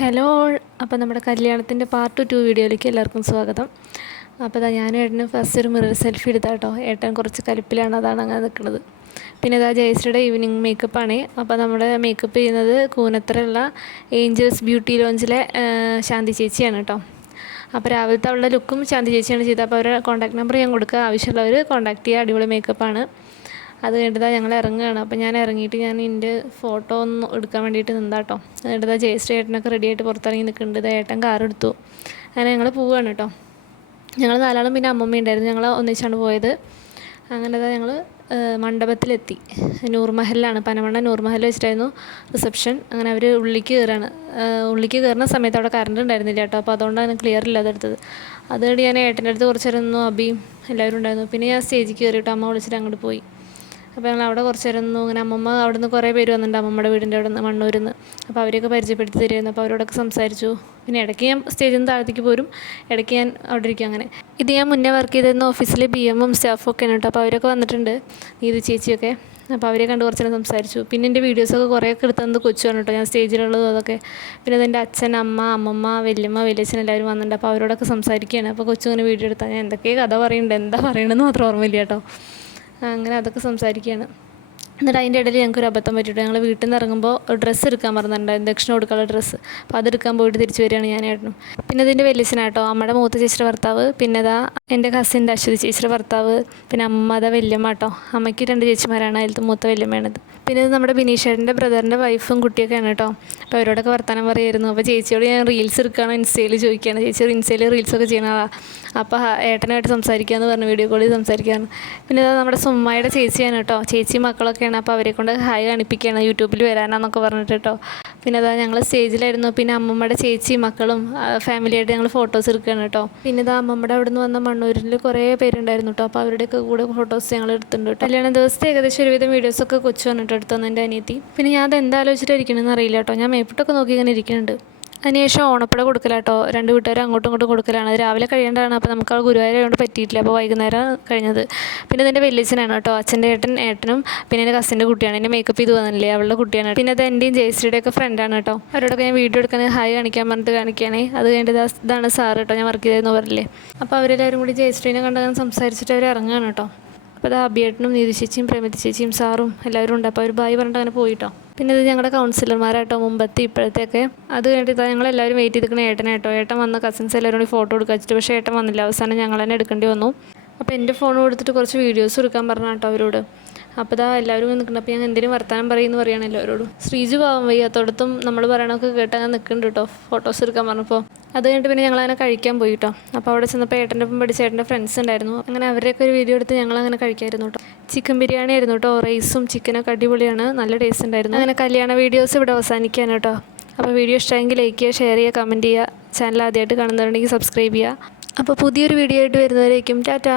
Hello അപ്പോൾ നമ്മുടെ കല്യാണത്തിന്റെ പാർട്ട് ടു വീഡിയോയിലേക്ക് എല്ലാവർക്കും സ്വാഗതം. അപ്പോൾ ഇതാ ഞാനും ഏട്ടനും ഫസ്റ്റ് ഒരു മിറർ സെൽഫി എടുത്താ കേട്ടോ ഏട്ടൻ കുറച്ച് കലിപ്പിലാണ് അതാണ് അങ്ങനെ നിൽക്കുന്നത് പിന്നെ ഇതാ ജയശ്രീയുടെ ഈവനിങ് മേക്കപ്പാണ് അപ്പോൾ നമ്മുടെ മേക്കപ്പ് ചെയ്യുന്നത് കൂനത്തറുള്ള ഏഞ്ചൽസ് ബ്യൂട്ടി ലോഞ്ചിലെ ശാന്തി ചേച്ചിയാണ് കേട്ടോ അപ്പോൾ രാവിലത്തെ അവളുടെ ലുക്കും ശാന്തി ചേച്ചിയാണ് ചെയ്തത്. അപ്പോൾ അവരുടെ കോൺടാക്ട് നമ്പർ ഞാൻ കൊടുക്കുക. ആവശ്യമുള്ളവർ കോൺടാക്ട് ചെയ്യുക. അടിപൊളി മേക്കപ്പാണ് അത് കഴിഞ്ഞിട്ട് ഞങ്ങൾ ഇറങ്ങുകയാണ് അപ്പോൾ ഞാൻ ഇറങ്ങിയിട്ട് ഞാൻ എന്റെ ഫോട്ടോ ഒന്ന് എടുക്കാൻ വേണ്ടിയിട്ട് നിന്നാട്ടോ. എന്നിട്ട് ജയശ്രീ ഏട്ടനൊക്കെ റെഡി ആയിട്ട് പുറത്തിറങ്ങി നിൽക്കുന്നുണ്ട്. ഇത് ഏട്ടൻ കാർ എടുത്തു. അങ്ങനെ ഞങ്ങൾ പോവുകയാണ് കേട്ടോ. ഞങ്ങൾ നാലാളും പിന്നെ അമ്മമ്മ ഉണ്ടായിരുന്നു. ഞങ്ങൾ ഒന്നിച്ചാണ് പോയത്. അങ്ങനെ ഞങ്ങൾ മണ്ഡപത്തിലെത്തി. നൂർമഹലിലാണ് പനമണ്ണ നൂർമഹൽ വെച്ചിട്ടായിരുന്നു റിസപ്ഷൻ. അങ്ങനെ അവർ ഉള്ളിലേക്ക് കയറാണ്. ഉള്ളിലേക്ക് കയറുന്ന സമയത്ത് അവിടെ കറണ്ട് ഉണ്ടായിരുന്നില്ല കേട്ടോ. അപ്പോൾ അതുകൊണ്ടാണ് ക്ലിയർ ഇല്ലാതെ എടുത്തത്. അത് കഴിഞ്ഞ് ഞാൻ ഏട്ടന്റെ അടുത്ത് കുറച്ച് നിന്നു. അബിയും എല്ലാവരും ഉണ്ടായിരുന്നു. പിന്നെ ഞാൻ സ്റ്റേജിൽ കയറിയിട്ട് അമ്മ വിളിച്ചിട്ട് അങ്ങോട്ട് പോയി. അപ്പോൾ ഞങ്ങൾ അവിടെ കുറച്ച് നേരം നിന്നു. ഇങ്ങനെ അമ്മമ്മ അവിടെ നിന്ന് കുറേ പേര് വന്നിട്ടുണ്ട് അമ്മമ്മയുടെ വീടിന്റെ അവിടെ നിന്ന് മണ്ണൂരിൽ നിന്ന് അപ്പോൾ അവരെയൊക്കെ പരിചയപ്പെടുത്തി തരുമായിരുന്നു അപ്പോൾ അവരോടൊക്കെ സംസാരിച്ചു. പിന്നെ ഇടയ്ക്ക് ഞാൻ സ്റ്റേജിൽ നിന്ന് താഴത്തേക്ക് പോരും. ഇടയ്ക്ക് ഞാൻ അവിടെ ഇരിക്കും അങ്ങനെ. ഇത് ഞാൻ മുന്നേ വർക്ക് ചെയ്തിരുന്ന ഓഫീസിലെ ബി എമ്മും സ്റ്റാഫും ഒക്കെ കേട്ടോ. അപ്പോൾ അവരൊക്കെ വന്നിട്ടുണ്ട്. നീതി ചേച്ചിയൊക്കെ. അപ്പോൾ അവരെ കണ്ട് കുറച്ച് നേരം സംസാരിച്ചു. പിന്നെ എന്റെ വീഡിയോസൊക്കെ കുറേയൊക്കെ എടുത്തത് കൊച്ചുമാണ് കേട്ടോ. ഞാൻ സ്റ്റേജിലുള്ളത് അതൊക്കെ. പിന്നെ അതെന്റെ അച്ഛൻ അമ്മ അമ്മമ്മ വല്യമ്മ വലിയച്ഛൻ എല്ലാവരും വന്നിട്ടുണ്ട്. അപ്പോൾ അവരോടൊക്കെ സംസാരിക്കുകയാണ്. അപ്പോൾ കൊച്ചു ഇങ്ങനെ വീഡിയോ എടുത്താൽ ഞാൻ എന്തൊക്കെ കഥ പറയുന്നുണ്ട് എന്താ പറയണമെന്ന് മാത്രം ഓർമ്മയില്ല കേട്ടോ. അങ്ങനെ അതൊക്കെ സംസാരിക്കുകയാണ്. എന്നിട്ട് അതിന്റെ ഇടയിൽ ഞങ്ങൾക്ക് ഒരു അബദ്ധം പറ്റിയിട്ട് ഞങ്ങൾ വീട്ടിൽ നിന്ന് ഇറങ്ങുമ്പോൾ ഡ്രസ്സ് എടുക്കാൻ പറഞ്ഞിട്ടുണ്ടായിരുന്നു ദക്ഷിണ കൊടുക്കാനുള്ള ഡ്രസ്സ്. അപ്പോൾ അതെടുക്കാൻ പോയിട്ട് തിരിച്ചു വരികയാണ് ഞാൻ പിന്നെ ഇതിന്റെ വലിയച്ഛനാട്ടോ അമ്മയുടെ മൂത്ത ചേച്ചിയുടെ ഭർത്താവ് പിന്നെ ഇതാ എന്റെ കസിന്റെ അശ്വതി ചേച്ചിയുടെ ഭർത്താവ് പിന്നെ അമ്മത വല്യമ്മ കേട്ടോ അമ്മയ്ക്ക് രണ്ട് ചേച്ചിമാരാണ് അതിലത്തെ മൂത്ത വല്യമ്മയാണത്. പിന്നെ ഇത് നമ്മുടെ ബിനീഷേട്ടന്റെ ബ്രദറിന്റെ വൈഫും കുട്ടിയൊക്കെയാണ് കേട്ടോ അപ്പോൾ അവരോടൊക്കെ വർത്തമാനം പറയായിരുന്നു. അപ്പോൾ ചേച്ചിയോട് ഞാൻ റീൽസ് എടുക്കുകയാണ് ഇൻസ്റ്റയിൽ ചോദിക്കുകയാണ്. ചേച്ചി ഇൻസ്റ്റയിൽ റീൽസൊക്കെ ചെയ്യണതാ അപ്പോൾ ഏട്ടനായിട്ട് സംസാരിക്കാമെന്ന് പറഞ്ഞു വീഡിയോ കോളിൽ സംസാരിക്കുകയാണ്. പിന്നെ ഇതാ നമ്മുടെ സുമ്മയുടെ ചേച്ചിയാണ് കേട്ടോ ചേച്ചി മക്കളൊക്കെയാണ്. അപ്പോൾ അവരെ കൊണ്ട് ഹായ് കാണിപ്പിക്കുകയാണ്. യൂട്യൂബിൽ വരാനാന്നൊക്കെ പറഞ്ഞിട്ട് കേട്ടോ പിന്നെ അതാ ഞങ്ങൾ സ്റ്റേജിലായിരുന്നു. പിന്നെ അമ്മമ്മയുടെ ചേച്ചി മക്കളും ഫാമിലിയായിട്ട് ഞങ്ങൾ ഫോട്ടോസ് എടുക്കുകയാണ് കേട്ടോ പിന്നെ ഇതാ അമ്മമ്മയുടെ അവിടെ നിന്ന് വന്ന മണ്ണൂരിൽ കുറേ പേരുണ്ടായിരുന്നു കേട്ടോ അപ്പോൾ അവരുടെയൊക്കെ കൂടെ ഫോട്ടോസ് ഞങ്ങൾ എടുത്തിട്ടുണ്ട് കേട്ടോ കല്യാണ ദിവസത്തെ ഏകദേശം ഒരുവിധം വീഡിയോസൊക്കെ കൊച്ചു വന്നിട്ട് എടുത്തു എന്റെ അനിയത്തി. പിന്നെ ഞാൻ അത് എന്താലോചിച്ചിട്ടായിരിക്കണമെന്ന് അറിയില്ല കേട്ടോ ഞാൻ മേപ്പിട്ടൊക്കെ നോക്കി ഇങ്ങനെ ഇരിക്കുന്നുണ്ട് അതിനുശേഷം ഓണപ്പട കൊടുക്കലാട്ടോ. രണ്ട് വീട്ടുകാരും അങ്ങോട്ടും ഇങ്ങോട്ടും കൊടുക്കലാണ്. രാവിലെ കഴിയേണ്ടതാണ്. അപ്പോൾ നമുക്ക് ആ ഗുരുവായൂർ കൊണ്ട് പറ്റിയിട്ടില്ല. അപ്പോൾ വൈകുന്നേരം കഴിഞ്ഞത്. പിന്നെ ഇതിന്റെ വലിയച്ഛനാണ് കേട്ടോ. അച്ഛന്റെ ഏട്ടൻ ഏട്ടനും പിന്നെ എന്റെ കസിന്റെ കുട്ടിയാണ്. എന്റെ മേക്കപ്പ് ചെയ്ത് വന്നില്ലേ? അവളുടെ കുട്ടിയാണ്. പിന്നെ അത് എന്റെയും ജയശ്രീയുടെ ഒക്കെ ഫ്രണ്ടാണ് കേട്ടോ. അവരോടൊക്കെ ഞാൻ വീഡിയോ എടുക്കാൻ ഹായ് കാണിക്കാൻ പറഞ്ഞിട്ട് കാണിക്കുകയാണേ അത് കഴിഞ്ഞിട്ട് ഇതാണ് സാറ് കേട്ടോ. ഞാൻ വർക്ക് ചെയ്തതെന്ന് പറഞ്ഞില്ലേ? അപ്പോൾ അവരെല്ലാവരും കൂടി ജയശ്രീനെ കണ്ടങ്ങനെ സംസാരിച്ചിട്ട് അവർ ഇറങ്ങുകയാണ് കേട്ടോ. അപ്പോൾ അത് അബിയേട്ടനും നീതി ചേച്ചിയും പ്രമിതി ചേച്ചിയും സാറും എല്ലാവരും ഉണ്ട്. അപ്പോൾ അവർ ബായി പറഞ്ഞിട്ട് അങ്ങനെ പോയിട്ടോ പിന്നെ ഇത് ഞങ്ങളുടെ കൗൺസിലർമാരാട്ടോ മുമ്പത്തെ ഇപ്പോഴത്തെയൊക്കെ. അത് കഴിഞ്ഞിട്ട് ഞങ്ങളെല്ലാവരും വെയിറ്റ് ചെയ്തിരിക്കണ ഏട്ടനായിട്ടോ ഏട്ടൻ വന്ന കസിൻസ് എല്ലാവരും കൂടി ഫോട്ടോ എടുക്കാൻ വെച്ചിട്ട് പക്ഷേ ഏട്ടൻ വന്നില്ല. അവസാനം ഞങ്ങൾ തന്നെ എടുക്കേണ്ടി വന്നു. അപ്പോൾ എന്റെ ഫോൺ കൊടുത്തിട്ട് കുറച്ച് വീഡിയോസ് എടുക്കാൻ പറഞ്ഞു കേട്ടോ അവരോട്. അപ്പോൾ ഇതാ എല്ലാവരും നിൽക്കുന്നുണ്ട്. അപ്പോൾ ഞാൻ എന്തെങ്കിലും വർത്താനം പറയുമെന്ന് പറയുകയാണ് എല്ലാവരോടും. ശ്രീജു പാവം വയ്യാത്തോടത്തും നമ്മൾ പറയണമൊക്കെ കേട്ട് അങ്ങനെ നിൽക്കുന്നുണ്ട് കേട്ടോ. ഫോട്ടോസ് എടുക്കാൻ പറഞ്ഞപ്പോൾ അത് കഴിഞ്ഞിട്ട് പിന്നെ ഞങ്ങൾ അങ്ങനെ കഴിക്കാൻ പോയി കേട്ടോ. അപ്പോൾ അവിടെ ചെന്നപ്പോൾ ഏട്ടന്റെ ഒപ്പം പഠിച്ച ഏട്ടന്റെ ഫ്രണ്ട്സ് ഉണ്ടായിരുന്നു. അങ്ങനെ അവരുടെയൊക്കെ ഒരു വീഡിയോ എടുത്ത് ഞങ്ങൾ അങ്ങനെ കഴിക്കായിരുന്നു കേട്ടോ. ചിക്കൻ ബിരിയാണി ആയിരുന്നു കേട്ടോ. റൈസും ചിക്കനൊക്കെ അടിപൊളിയാണ്. നല്ല ടേസ്റ്റ് ഉണ്ടായിരുന്നു. അങ്ങനെ കല്യാണ വീഡിയോസ് ഇവിടെ അവസാനിക്കുകയാണ് കേട്ടോ. അപ്പോൾ വീഡിയോ ഇഷ്ടമെങ്കിൽ ലൈക്ക് ചെയ്യുക ഷെയർ ചെയ്യുക കമന്റ് ചെയ്യുക. ചാനൽ ആദ്യമായിട്ട് കാണുന്നുണ്ടെങ്കിൽ സബ്സ്ക്രൈബ് ചെയ്യുക. അപ്പോൾ പുതിയൊരു വീഡിയോ ആയിട്ട് വരുന്നവരേക്കും ടാറ്റാ.